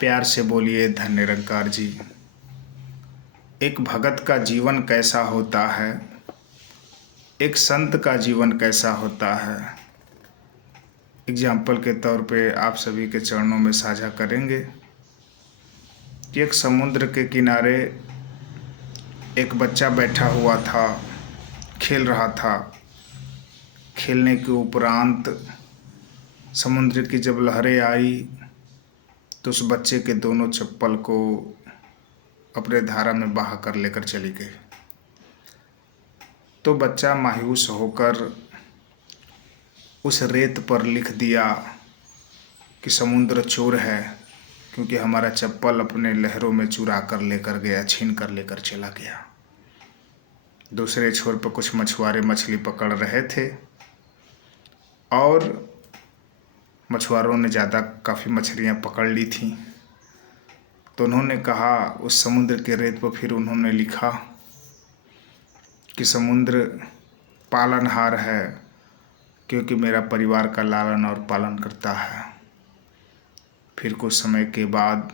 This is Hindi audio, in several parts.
प्यार से बोलिए धन्य निरंकार जी। एक भगत का जीवन कैसा होता है, एक संत का जीवन कैसा होता है, एग्जाम्पल के तौर पे आप सभी के चरणों में साझा करेंगे कि एक समुद्र के किनारे एक बच्चा बैठा हुआ था, खेल रहा था। खेलने के उपरांत समुद्र की जब लहरें आई तो उस बच्चे के दोनों चप्पल को अपने धारा में बहा कर लेकर चली गई। तो बच्चा मायूस होकर उस रेत पर लिख दिया कि समुद्र चोर है, क्योंकि हमारा चप्पल अपने लहरों में चुरा कर लेकर गया, छीन कर लेकर चला गया। दूसरे छोर पर कुछ मछुआरे मछली पकड़ रहे थे और मछुआरों ने काफ़ी मछलियाँ पकड़ ली थीं। तो उन्होंने कहा, उस समुद्र के रेत पर फिर उन्होंने लिखा कि समुद्र पालनहार है, क्योंकि मेरा परिवार का लालन और पालन करता है। फिर कुछ समय के बाद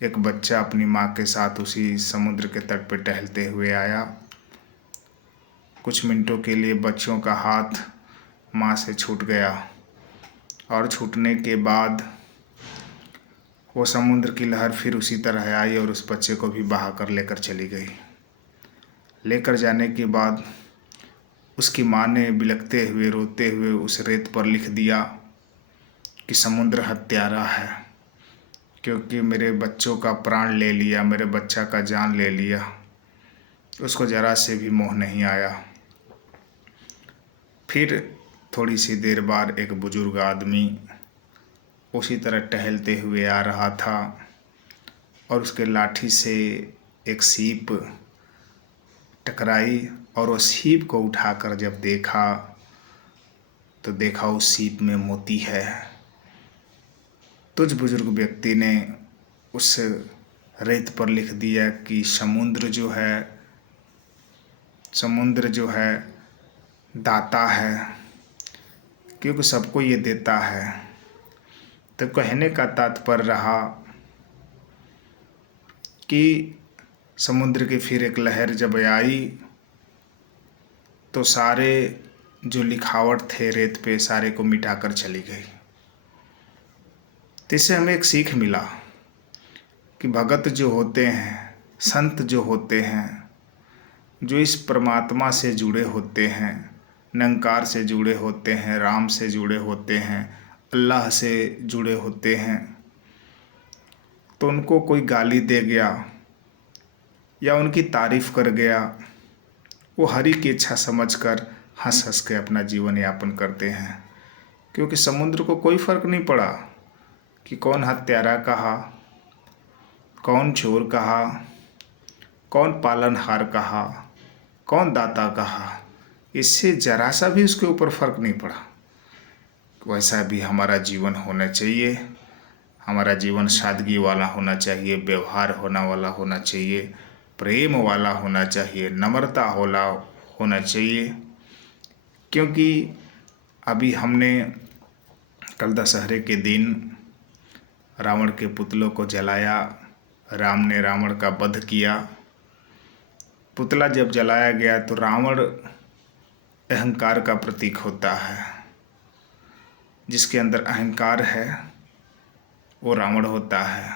एक बच्चा अपनी माँ के साथ उसी समुद्र के तट पर टहलते हुए आया। कुछ मिनटों के लिए बच्चों का हाथ माँ से छूट गया और छूटने के बाद वो समुद्र की लहर फिर उसी तरह आई और उस बच्चे को भी बहा कर लेकर चली गई। लेकर जाने के बाद उसकी माँ ने बिलखते हुए रोते हुए उस रेत पर लिख दिया कि समुद्र हत्यारा है, क्योंकि मेरे बच्चों का प्राण ले लिया, मेरे बच्चा का जान ले लिया। उसको ज़रा से भी मोह नहीं आया। फिर थोड़ी सी देर बाद एक बुजुर्ग आदमी उसी तरह टहलते हुए आ रहा था और उसके लाठी से एक सीप टकराई और वो सीप को उठाकर जब देखा तो देखा उस सीप में मोती है। तो उस बुजुर्ग व्यक्ति ने उस रेत पर लिख दिया कि समुद्र जो है दाता है, क्योंकि सबको ये देता है। तो कहने का तात्पर्य रहा कि समुद्र की फिर एक लहर जब आई तो सारे जो लिखावट थे रेत पे सारे को मिटाकर चली गई। तो इससे हमें एक सीख मिला कि भगत जो होते हैं, संत जो होते हैं, जो इस परमात्मा से जुड़े होते हैं, निरंकार से जुड़े होते हैं, राम से जुड़े होते हैं, अल्लाह से जुड़े होते हैं, तो उनको कोई गाली दे गया या उनकी तारीफ़ कर गया, वो हरि की इच्छा समझकर हंस हंस के अपना जीवन यापन करते हैं। क्योंकि समुद्र को कोई फ़र्क नहीं पड़ा कि कौन हत्यारा कहा, कौन चोर कहा, कौन पालनहार कहा, कौन दाता कहा। इससे ज़रा सा भी उसके ऊपर फ़र्क नहीं पड़ा। वैसा भी हमारा जीवन होना चाहिए। हमारा जीवन सादगी वाला होना चाहिए, व्यवहार वाला होना चाहिए, प्रेम वाला होना चाहिए, नम्रता होना चाहिए। क्योंकि अभी हमने कल दशहरे के दिन रावण के पुतलों को जलाया। राम ने रावण का वध किया। पुतला जब जलाया गया तो रावण अहंकार का प्रतीक होता है। जिसके अंदर अहंकार है वो रावण होता है।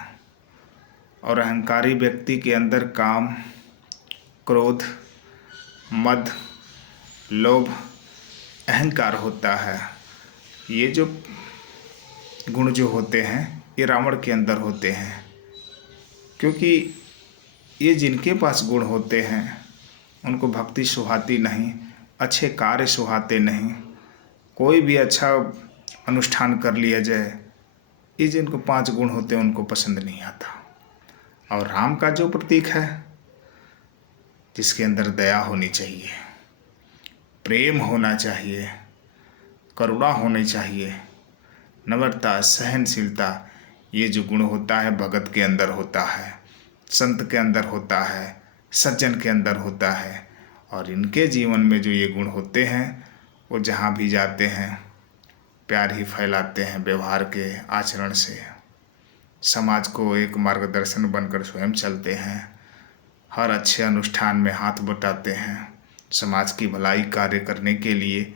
और अहंकारी व्यक्ति के अंदर काम, क्रोध, मद, लोभ, अहंकार होता है। ये जो गुण जो होते हैं ये रावण के अंदर होते हैं। क्योंकि ये जिनके पास गुण होते हैं उनको भक्ति सुहाती नहीं, अच्छे कार्य सुहाते नहीं, कोई भी अच्छा अनुष्ठान कर लिया जाए, ये जिनको 5 गुण होते हैं उनको पसंद नहीं आता। और राम का जो प्रतीक है, जिसके अंदर दया होनी चाहिए, प्रेम होना चाहिए, करुणा होनी चाहिए, नम्रता, सहनशीलता, ये जो गुण होता है भगत के अंदर होता है, संत के अंदर होता है, सज्जन के अंदर होता है। और इनके जीवन में जो ये गुण होते हैं वो जहाँ भी जाते हैं प्यार ही फैलाते हैं व्यवहार के आचरण से। समाज को एक मार्गदर्शन बनकर स्वयं चलते हैं, हर अच्छे अनुष्ठान में हाथ बटाते हैं। समाज की भलाई कार्य करने के लिए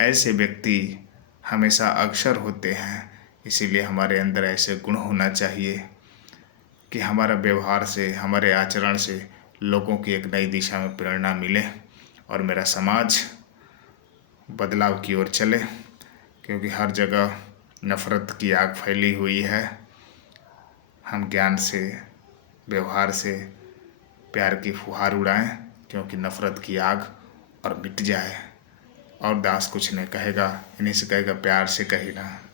ऐसे व्यक्ति हमेशा अग्रसर होते हैं। इसीलिए हमारे अंदर ऐसे गुण होना चाहिए कि हमारा व्यवहार से, हमारे आचरण से लोगों की एक नई दिशा में प्रेरणा मिले और मेरा समाज बदलाव की ओर चले। क्योंकि हर जगह नफ़रत की आग फैली हुई है। हम ज्ञान से, व्यवहार से प्यार की फुहार उड़ाएं, क्योंकि नफ़रत की आग और मिट जाए। और दास कुछ नहीं कहेगा, इन्हीं से कहेगा, प्यार से कही ना।